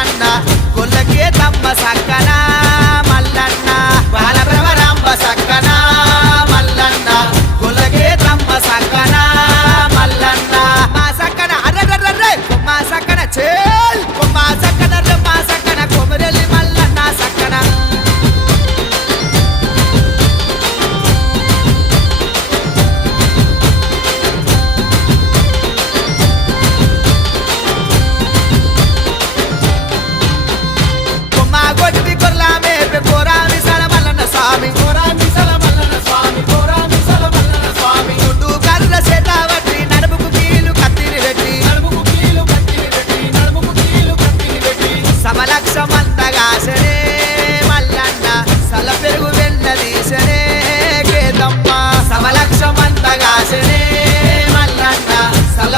మల్లన్న కొల్లకే తమ్మ సక్కన మల్లన్న బాలభ్రమరాంబ సక్కన మల్లన్న కొల్లకే తమ్మ సక్కన మల్లన్న మా సక్కన అర్రర్రర్రే మా సక్కన చేల్ మా సక్కన మా సక్కన కొమరెల్లి మల్లన్న సక్కన సల